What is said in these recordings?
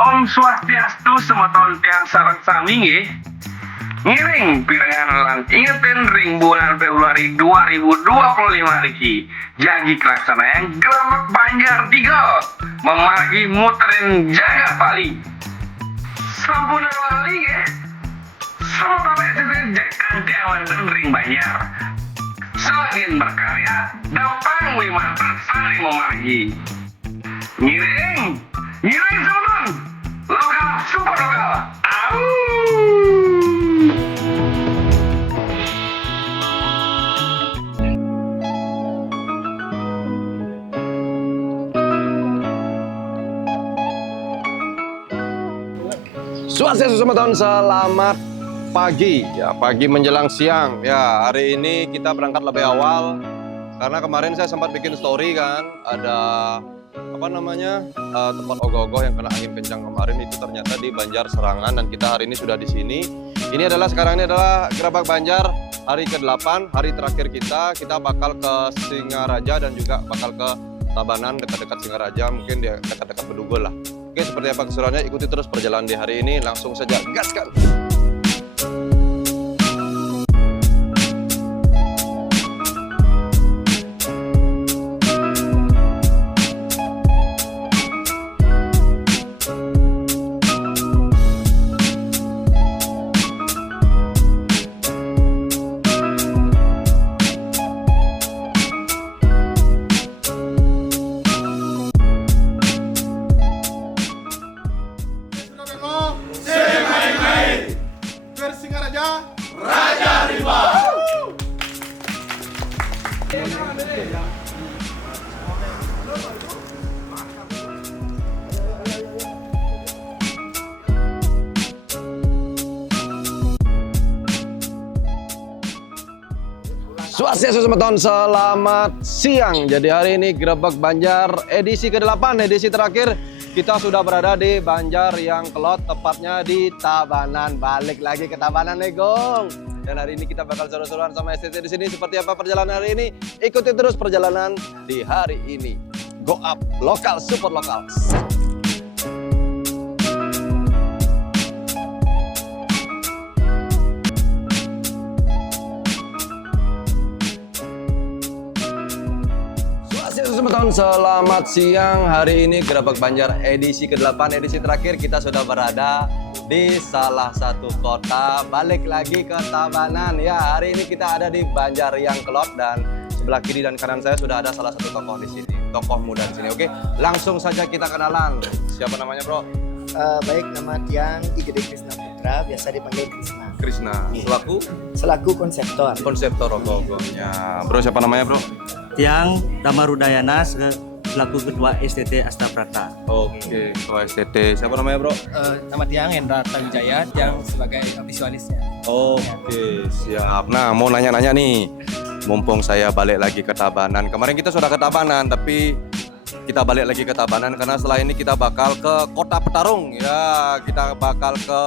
Om Swastiastu semeton tiang sareng sami nggih. Ngiring pirengan lan ingetin ring bulan Februari 2025 niki. Janji kelaksana yang Grebeg Banjar 3 memargi muterin jaga Bali. Sampun lali nggih. Sampai jakan tiawan dan ring Banjar. Selain berkarya, dapat wimatan saling memargi. Ngiring teman-teman, lokal super lokal. Swastiastu semeton, selamat pagi. Ya, pagi menjelang siang. Ya, hari ini kita berangkat lebih awal karena kemarin saya sempat bikin story kan, ada tempat ogoh-ogoh yang kena angin kencang kemarin itu ternyata di Banjar Serangan, dan kita hari ini sudah di sini. Sekarang ini adalah Grebeg Banjar hari ke-8, hari terakhir kita bakal ke Singaraja dan juga bakal ke Tabanan dekat-dekat Singaraja, mungkin di dekat-dekat Bedugul lah. Oke, seperti apa keseruannya, ikuti terus perjalanan di hari ini, langsung saja gaskan. Swastiastu semeton, selamat siang. Jadi hari ini Grebeg Banjar edisi ke-8, edisi terakhir. Kita sudah berada di Banjar yang Kelot, tepatnya di Tabanan. Balik lagi ke Tabanan nih, Gong. Dan hari ini kita bakal seru-seruan sama STT di sini. Seperti apa perjalanan hari ini? Ikuti terus perjalanan di hari ini. Go up, lokal, super lokal. Teman-teman, selamat siang. Hari ini Grebeg Banjar edisi ke-8, edisi terakhir. Kita sudah berada di salah satu kota. Balik lagi ke Tabanan. Ya, hari ini kita ada di Banjar yang Kelot, dan sebelah kiri dan kanan saya sudah ada salah satu tokoh di sini, tokoh muda di sini. Oke, langsung saja kita kenalan. Siapa namanya, Bro? Baik, nama Tiang Igede Krishna Putra, biasa dipanggil Krishna. Selaku konseptor ogoh-ogohnya. Bro, siapa namanya, Bro? Tiang Damarudayana selaku ketua STT Astaprata. Oke, ketua STT. Siapa namanya, Bro? Nama Tiang Hendra Tawijaya, Tiang sebagai visualisnya. Oke, siap. Nah, mau nanya-nanya nih, mumpung saya balik lagi ke Tabanan. Kemarin kita sudah ke Tabanan, tapi kita balik lagi ke Tabanan karena setelah ini kita bakal ke Kota Petarung. Ya, kita bakal ke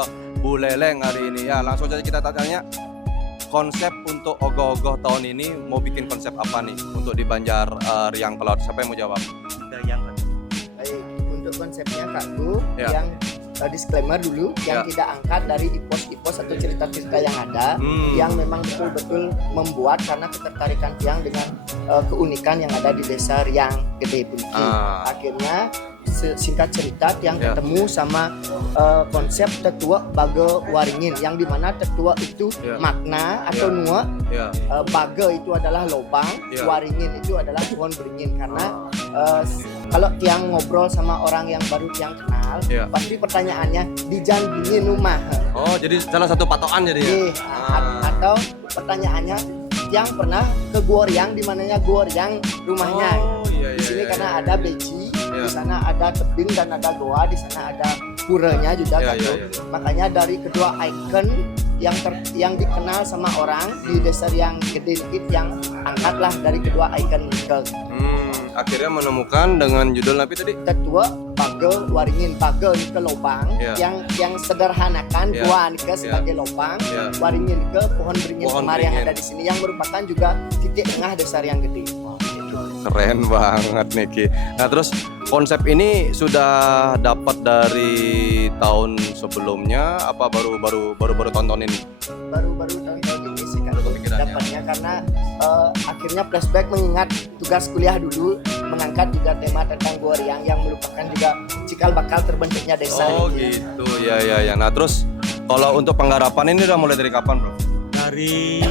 Buleleng hari ini. Ya, langsung saja kita tanya. Konsep untuk ogoh-ogoh tahun ini mau bikin konsep apa nih untuk di Banjar Riang Kelot? Siapa yang mau jawab? Baik, untuk konsepnya Kak Ya. yang disclaimer dulu, yang tidak angkat dari ipos-ipos atau cerita-cerita yang ada, yang memang betul-betul membuat karena ketertarikan Tiang dengan keunikan yang ada di desa Riang Gede Punti. Akhirnya singkat cerita Tiang ketemu sama konsep tetua Bage Waringin, yang dimana tetua itu makna atau nua, Bage itu adalah lobang, Waringin itu adalah pohon beringin. Karena kalau Tiang ngobrol sama orang yang baru Tiang kenal, pasti pertanyaannya dijanjingin rumah. Oh, jadi salah satu patokan jadi ya? Atau pertanyaannya Tiang pernah ke Gua Riang, di mananya Gua Riang rumahnya. Di sini karena ada beci, di sana ada tebing dan ada goa, di sana ada puranya juga. Makanya dari kedua ikon yang dikenal sama orang di desa yang gede dikit, yang angkatlah dari kedua ikon itu. Akhirnya menemukan dengan judul apa tadi? Tetua Bage Waringin. Bage ke lobang, yang sederhanakan goa ke sebagai lobang, Waringin ke pohon beringin kemar yang ada di sini, yang merupakan juga titik tengah desa yang gede. Keren banget nih Ki. Nah terus konsep ini sudah dapat dari tahun sebelumnya apa baru tonton ini? Baru tahun-tahun ini sih kan Kepikirannya. dapatnya karena akhirnya flashback mengingat tugas kuliah dulu, mengangkat juga tema tentang Goryang yang merupakan juga cikal bakal terbentuknya desa. Oh gitu, ya. Nah terus kalau untuk penggarapan ini udah mulai dari kapan bro? Dari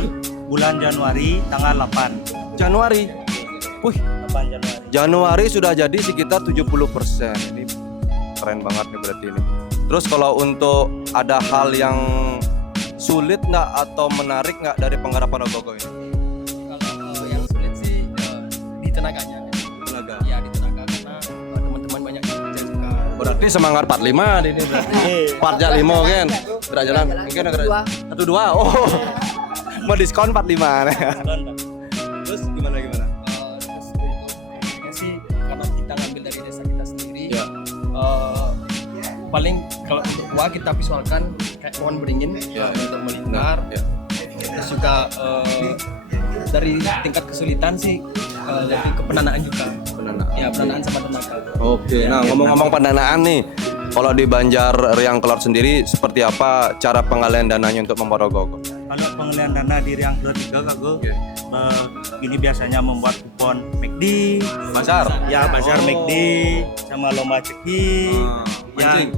bulan Januari tanggal 8. Januari. Wih, 8 Januari. Januari sudah jadi sekitar 70%. Ini keren banget nih berarti ini. Terus kalau untuk ada hal yang sulit nggak atau menarik nggak dari penggarapan Ogogo ini? Kalau yang sulit sih di tenaganya. Tenaga. Ya di tenaga karena teman-teman banyak yang kerja juga. Berarti semangat 45 di ini berarti. Partnya 5 kan? Gerak jalan. Mungkin gerak 1-2. Oh. Mau diskon 45 nih. Terus gimana? Terus itu sih karena kita ngambil dari desa kita sendiri. Ya. Paling kalau untuk gua kita visualkan kayak pohon beringin untuk melingkar. Ya. Terus juga dari tingkat kesulitan sih lebih ke pendanaan juga. Ya pendanaan sama tenaga. Oke. Nah ngomong-ngomong pendanaan nih, kalau di Banjar Riang Kelot sendiri seperti apa cara pengalian dananya untuk membuat Ogogo? Kalau pengalian dana di Riang Kelot juga Kak, ini biasanya membuat kupon McD, Bazar. ya bazar Oh. McD sama lomba ceki, Mancing.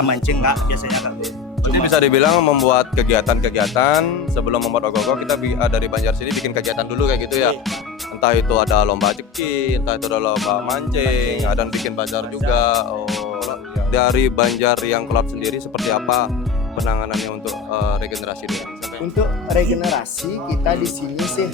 mancing nggak biasanya Kak. Jadi bisa dibilang membuat kegiatan-kegiatan sebelum membuat Ogogo kita dari Banjar sini bikin kegiatan dulu kayak gitu ya. Entah itu ada lomba ceki, entah itu ada lomba mancing, ada yang bikin bazar juga. Oh, dari Banjar Riang Kelot sendiri seperti apa penanganannya untuk regenerasi dia? Untuk regenerasi kita di sini sih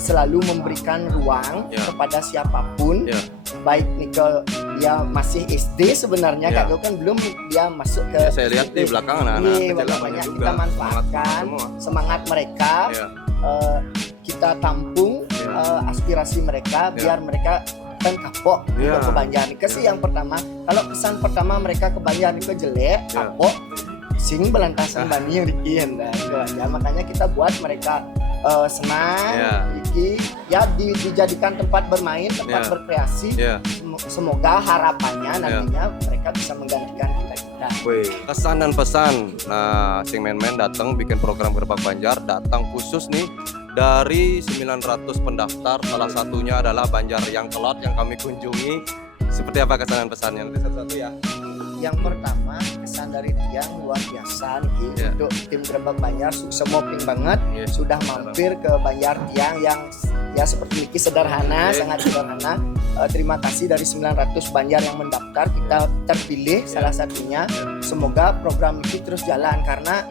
selalu memberikan ruang Ya. kepada siapapun, Ya. baik Nicole dia masih SD sebenarnya Ya. Kak Go kan belum dia masuk ke Ya, saya lihat di belakang anak-anak Iya, kecil banyak banyak juga. kita manfaatkan Semangat semangat mereka, Ya. kita tampung Ya. aspirasi mereka Ya. biar mereka kan kapok Ya. ke Banjar Nika sih yang pertama. Kalau pesan pertama mereka ke Banjar Nika jelek, Ya. kapok, sing belantasan bani yang dikian ya, makanya kita buat mereka senang, Ya. ya dijadikan tempat bermain, tempat Ya. berkreasi. Ya. Semoga harapannya nantinya mereka bisa menggantikan kita. Wih, kesan dan pesan. Nah, Sing Men datang bikin program Gerbang Banjar, datang khusus nih dari 900 pendaftar. Salah satunya adalah Banjar Riang Kelot yang kami kunjungi. Seperti apa kesan dan pesannya? Nanti satu-satu ya. Yang pertama kesan dari Tiang luar biasa nih Ya. untuk tim Gerbang Banjar semoping banget Ya. sudah mampir ke Banjar Tiang yang ya seperti Niki sederhana, sangat sederhana. Terima kasih dari 900 Banjar yang mendaftar, kita terpilih salah satunya. Semoga program ini terus jalan karena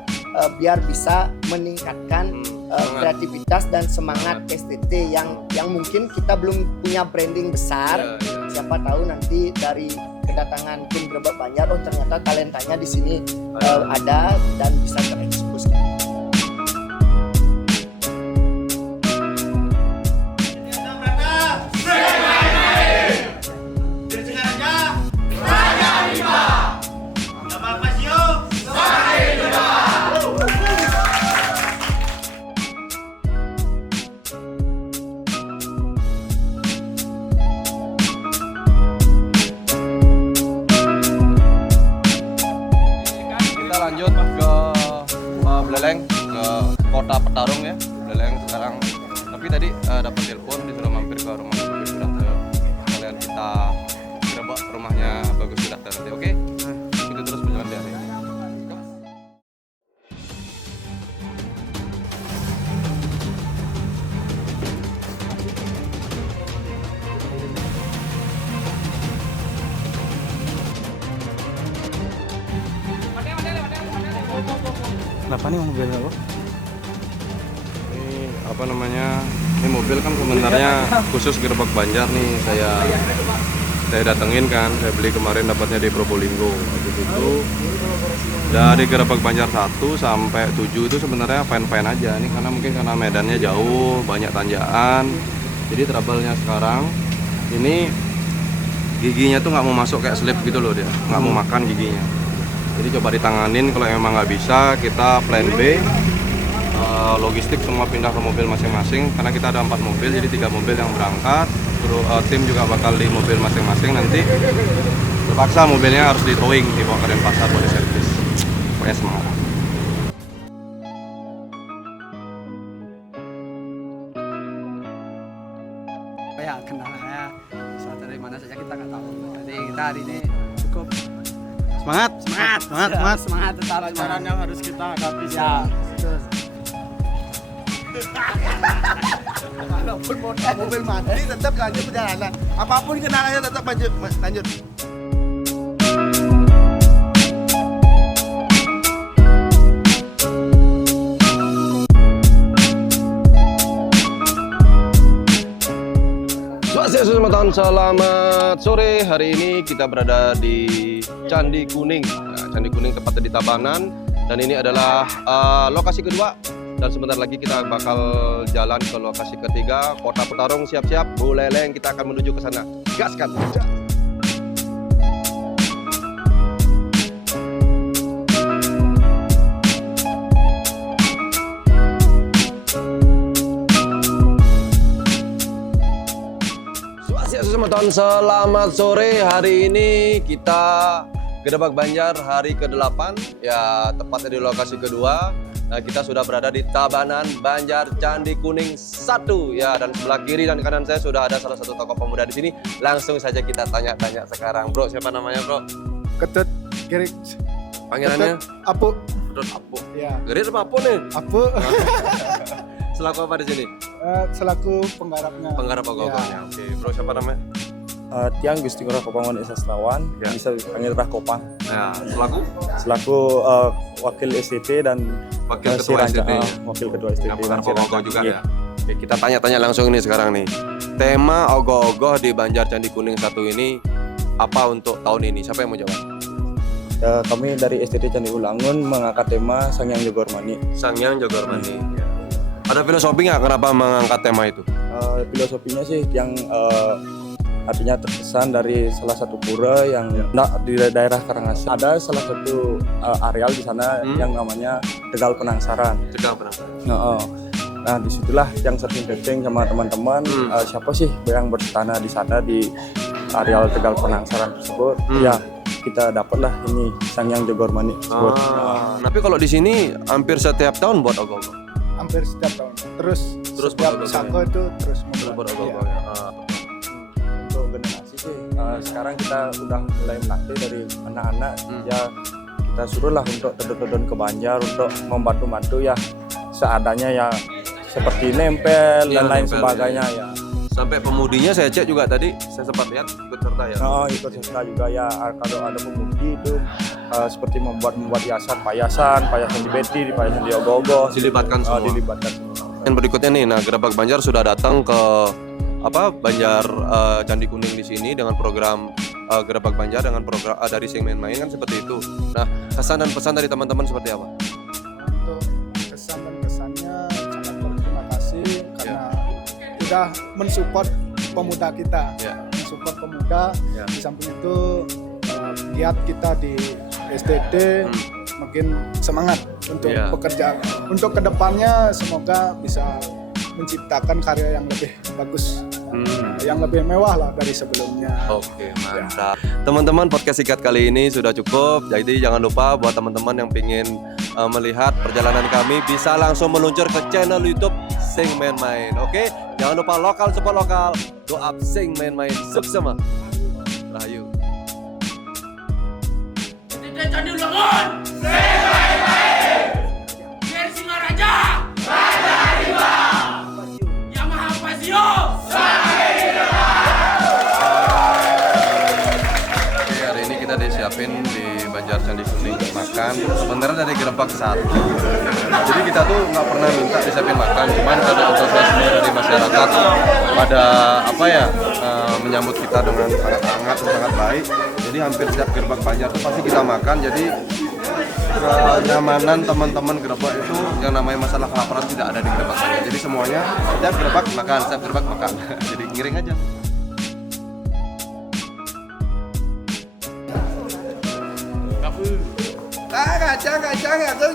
biar bisa meningkatkan kreativitas dan semangat STT yang mungkin kita belum punya branding besar. Siapa tahu nanti dari kedatangan tim Gerbang Banjar, oh ternyata talentanya di sini ada dan bisa terekspos. Kita lanjut ke Beleleng, ke kota Petarung ya. Beleleng sekarang. Tapi tadi dapat telepon disuruh mampir ke rumah Bagus Sudahta. Kalian kita gerebek rumahnya Bagus Sudahta nanti, oke? Ikuti terus perjalanan di hari ini. Kenapa nih mobilnya Kak? Ini apa namanya? Ini mobil kan sebenarnya khusus Gerbek Banjar nih saya datengin kan, saya beli kemarin dapatnya di Probolinggo. Habis itu dari Gerbek Banjar 1 sampai 7 itu sebenarnya fine-fine aja nih karena mungkin karena medannya jauh, banyak tanjakan. Jadi trouble-nya sekarang ini giginya tuh nggak mau masuk kayak slip gitu loh dia, nggak mau makan giginya. Jadi coba ditanganin, kalau emang nggak bisa kita plan B. logistik semua pindah ke mobil masing-masing karena kita ada 4 mobil, jadi 3 mobil yang berangkat. Terus tim juga bakal di mobil masing-masing, nanti terpaksa mobilnya harus di towing, dibawa ke Denpasar buat di servis. Pokoknya semangat. Ya kendalanya dari mana saja kita nggak tahu. Jadi kita hari ini cukup Semangat. semangat tetap Pelajaran yang harus kita hadapi. ya terus. Walaupun mobil mati tetap lanjut perjalanan. Apapun kendalanya tetap lanjut. Swastiastu, selamat sore. Hari ini kita berada di Candi Kuning. Nah, Candi Kuning tepatnya di Tabanan, dan ini adalah lokasi kedua. Dan sebentar lagi kita bakal jalan ke lokasi ketiga, Kota Petarung. Siap-siap, Buleleng, kita akan menuju ke sana. Gaskan! Selamat sore. Hari ini kita Gedebak Banjar hari ke-8, ya tepatnya di lokasi kedua. Nah, kita sudah berada di Tabanan, Banjar, Candi Kuning 1 ya, dan sebelah kiri dan kanan saya sudah ada salah satu tokoh pemuda di sini. Langsung saja kita tanya-tanya sekarang. Bro, siapa namanya, Bro? Ketut Gerik. Panggilannya? Apu. Ketut Apu. Ya. Gerit apa Apu nih? Apu. Selaku apa di sini? Selaku penggarapnya. Penggarap ogoh-ogohnya. Oke, Bro, siapa namanya? Tiang Gusti Ngurah Kopangan Sastrawan, Ya. bisa dipanggil Rahkopang, Nah, selaku wakil STT dan wakil si ketua Ranca- STT. wakil ketua STT Yang dan penggarap si Ranca. ogoh juga Iya. ya. Oke, kita tanya-tanya langsung nih sekarang nih. Tema ogoh-ogoh di Banjar Candi Kuning 1 ini apa untuk tahun ini? Siapa yang mau jawab? Kami dari STT Candi Ulangun mengangkat tema Sangyang Jogormani. Sangyang Jogormani. Ada filosofi nggak kenapa mengangkat tema itu? Filosofinya sih yang artinya terkesan dari salah satu pura yang di daerah Karangasem. Ada salah satu areal di sana yang namanya Tegal Penangsaran. Tegal Penangsaran. Nah, disitulah yang searching sama teman-teman, siapa sih yang bertanah di sana di areal Tegal Penangsaran tersebut. Ya, kita dapatlah ini Sangyang Jogormani tersebut. Tapi kalau di sini hampir setiap tahun buat ogoh-ogoh. Hampir setiap tahun. Terus buat setiap ogoh-ogoh sako itu terus Buat membuat. ogoh-ogoh Iya. ya. Untuk generasi sih, sekarang kita udah mulai melatih dari anak-anak. Ya, kita suruhlah untuk terjun ke Banjar untuk membantu-bantu ya seadanya ya, seperti nempel Iya, dan lain nempel, sebagainya iya. ya. Sampai pemudinya saya cek juga tadi, saya sempat lihat ikut serta ya. Ikut serta juga ya, kalau ada pemudi itu seperti membuat payasan di beti, payasan di ogoh-ogoh, Dilibatkan semua. dilibatkan semua. Dan berikutnya nih, nah Gedebak Banjar sudah datang ke Banjar Candi Kuning di sini dengan program Gedebak Banjar dengan program dari Sing Main kan seperti itu. Nah, kesan dan pesan dari teman-teman seperti apa? Untuk kesan dan kesannya sangat berterima kasih karena sudah mensupport pemuda kita. Ya. Mensupport pemuda. Ya. Di samping itu giat kita di STT makin semangat untuk Ya. pekerjaan. Untuk kedepannya semoga bisa menciptakan karya yang lebih bagus, yang lebih mewah lah dari sebelumnya. Oke, mantap. Teman-teman, podcast singkat kali ini sudah cukup. Jadi jangan lupa buat teman-teman yang ingin melihat perjalanan kami bisa langsung meluncur ke channel YouTube Sing Main. Oke, jangan lupa lokal support lokal. Doa Sing Main. Sama. Rahayu. Candi Ulangun, Biar Singaraja, Yamaha Pasio. Oke, hari ini kita disiapin di Banjar Candi Kuning makan. Sebenarnya dari Gedebak 1. Jadi kita tuh nggak pernah minta disiapin makan, cuman ada antusiasme dari masyarakat pada menyambut kita dengan sangat hangat dan sangat baik. Jadi hampir setiap Gedebak Banjar tuh pasti kita makan. Jadi kenyamanan teman-teman Gedebak itu yang namanya masalah kelaparan tidak ada di Gedebak Banjar. Jadi semuanya setiap Gedebak makan, setiap Gedebak makan. Jadi ngiring aja. Kacang,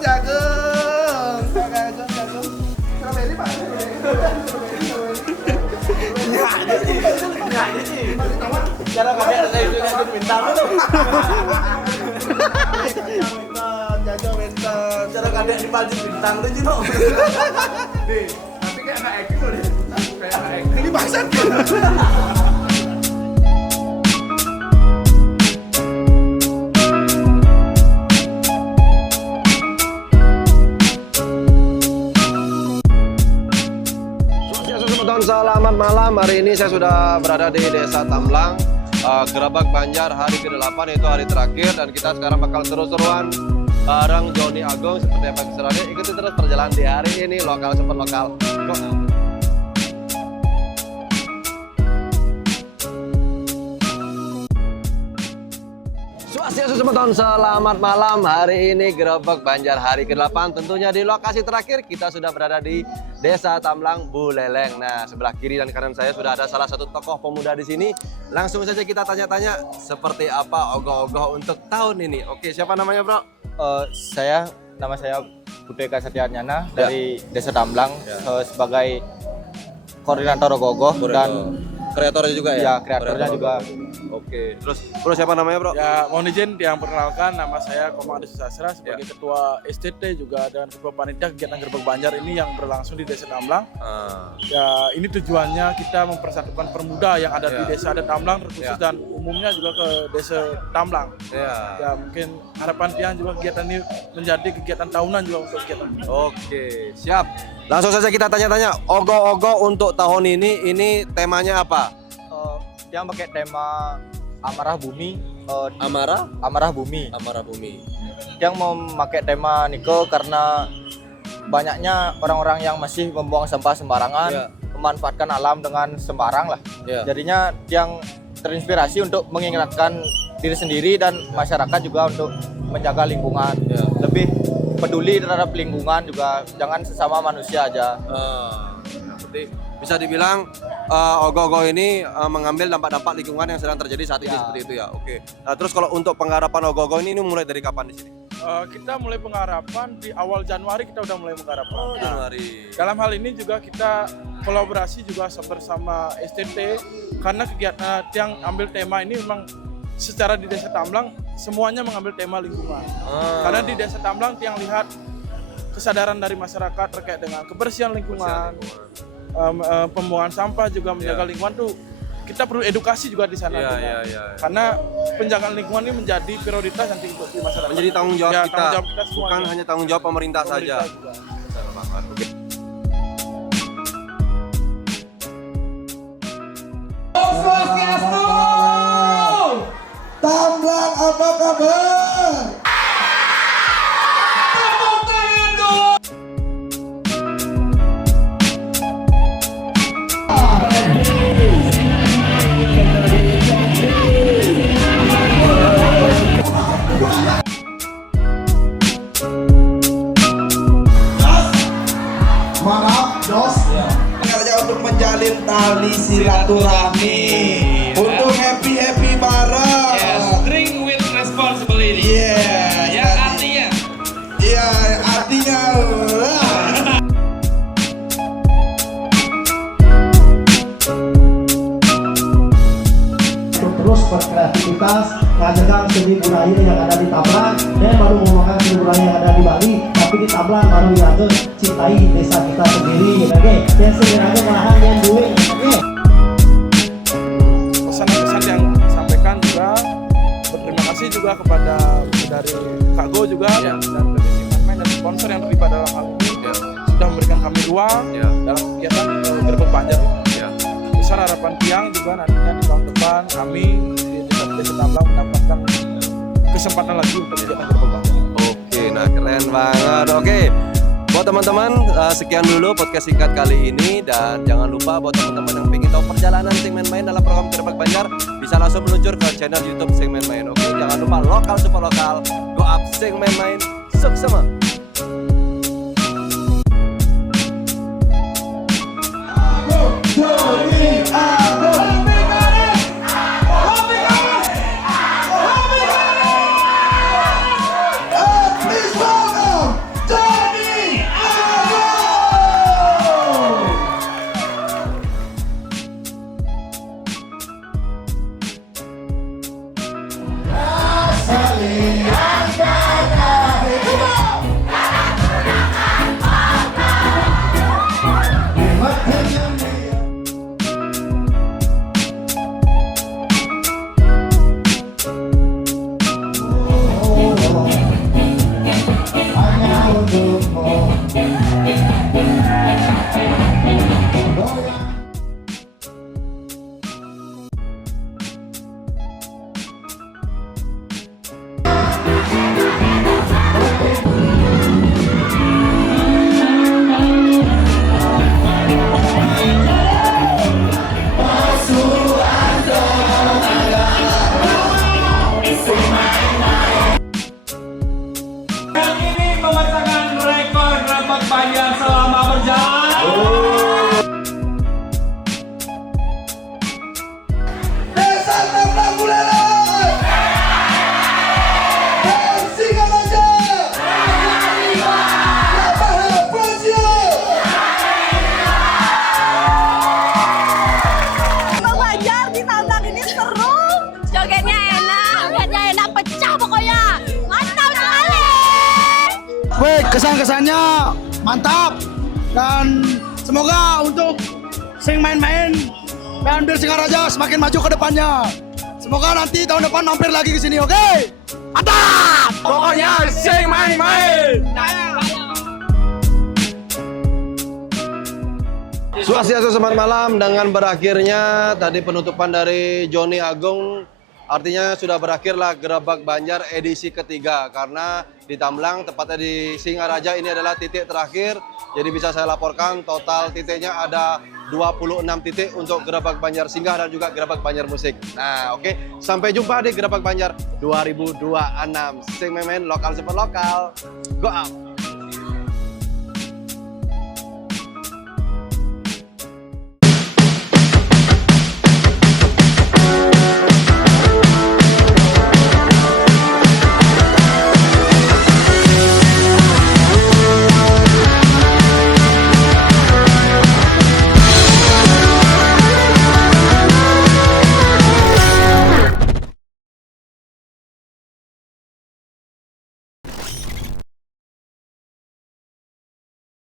jagung. Cara kadek saya itu yang bintang itu. Jaga bintang. Cara kadek di baju bintang itu Cino. Tapi kayak anak acting loh deh. Kayak anak acting. Ini bangsat. Selamat malam, hari ini saya sudah berada di Desa Tamblang, Gerabak Banjar hari ke-8, yaitu hari terakhir, dan kita sekarang bakal seru-seruan bareng Joni Agung seperti apa keseruannya. Ikuti terus perjalanan di hari ini, lokal super lokal. Go. Swastiastu semeton, selamat malam. Hari ini Gerabak Banjar hari ke-8, tentunya di lokasi terakhir. Kita sudah berada di Desa Tamblang Buleleng. Nah, sebelah kiri dan kanan saya sudah ada salah satu tokoh pemuda di sini. Langsung saja kita tanya-tanya seperti apa ogoh-ogoh untuk tahun ini. Oke, siapa namanya, Bro? Nama saya Budeka Satyanyana dari Desa Tamblang sebagai koordinator ogoh-ogoh dan kreatornya juga ya? Ya, kreatornya juga. Oke. Terus Bro, siapa namanya, Bro? Ya, mohon izin yang perkenalkan, nama saya Komang Adi Susasra sebagai Ketua STT juga dan Ketua Panitia kegiatan Gerabak Banjar ini yang berlangsung di Desa Tamblang. Ya, ini tujuannya kita mempersatukan permuda yang ada di Desa adat Tamblang terkhusus dan umumnya juga ke Desa Tamblang. Ya, mungkin harapan Tiang juga kegiatan ini menjadi kegiatan tahunan juga untuk kegiatan. Oke, siap. Langsung saja kita tanya-tanya, ogoh-ogoh untuk tahun ini temanya apa? Yang pakai tema Amarah Bumi. Amarah Bumi. Yang mau pakai tema Niko karena banyaknya orang-orang yang masih membuang sampah sembarangan, memanfaatkan alam dengan sembarang lah. Jadinya yang terinspirasi untuk mengingatkan diri sendiri dan masyarakat juga untuk menjaga lingkungan. Lebih peduli terhadap lingkungan juga, jangan sesama manusia aja. Bisa dibilang ogoh-ogoh ini mengambil dampak-dampak lingkungan yang sedang terjadi saat ini seperti itu ya. Oke. Nah, terus kalau untuk penggarapan ogoh-ogoh ini mulai dari kapan di sini? Kita mulai penggarapan di awal Januari, kita udah mulai menggarapan. Januari. Dalam hal ini juga kita kolaborasi juga bersama STT karena kegiatan yang ambil tema ini memang secara di Desa Tamblang semuanya mengambil tema lingkungan. Karena di Desa Tamblang yang lihat kesadaran dari masyarakat terkait dengan kebersihan lingkungan. Pembuangan sampah juga menjaga lingkungan tuh kita perlu edukasi juga di sana. Karena penjagaan lingkungan ini menjadi prioritas nanti untuk di masyarakat. Menjadi tanggung jawab kita, tanggung jawab kita bukan hanya tanggung jawab pemerintah saja. Oke. Swastiastu. Tamblang apa kabar? Tepuk tangan dong. Maaf, Dos. Sengaja untuk menjalin tali silaturahmi, untuk happy bareng. Drink with responsibility. Yang artinya. Iya, artinya. Terus berkreativitas, mengadakan seni budaya yang ada di Tamblang. Dan baru menggunakan seni budaya yang ada di Bali, tapi di Tamblang baru diatur cintai desa kita sendiri. Oke, dan sebenarnya malahan yang duit. Pesan-pesan yang disampaikan juga berterima kasih juga kepada dari Kak Go juga dan dari Simon dan sponsor yang terlibat dalam hal ini sudah memberikan kami ruang dalam kegiatan Gerabak Banjar. Besar harapan Tiang juga nantinya di tahun depan kami di Desa Tamblang mendapatkan kesempatan lagi untuk kegiatan Gerabak Banjar. Oke, nah keren banget. Oke, buat teman-teman sekian dulu podcast singkat kali ini, dan jangan lupa buat teman-teman yang ingin tahu perjalanan Segmen Main dalam program Gerabak Banjar bisa langsung meluncur ke channel YouTube Segmen Main. Oke, jangan lupa lokal super lokal, go up Segmen Main, suksema. kesan-kesannya mantap dan semoga untuk sing main-main dan Bir Singaraja semakin maju ke depannya. Semoga nanti tahun depan mampir lagi ke sini, oke? Mantap! Pokoknya sing main-main. Swastiastu, selamat malam. Dengan berakhirnya tadi penutupan dari Joni Agung, artinya sudah berakhirlah Gerabak Banjar edisi ketiga, karena di Tamblang, tepatnya di Singaraja, ini adalah titik terakhir. Jadi bisa saya laporkan total titiknya ada 26 titik untuk Gerabak Banjar Singgah dan juga Gerabak Banjar Musik. Nah, oke. Sampai jumpa di Gerabak Banjar 2026. Sing main lokal super lokal. Go out.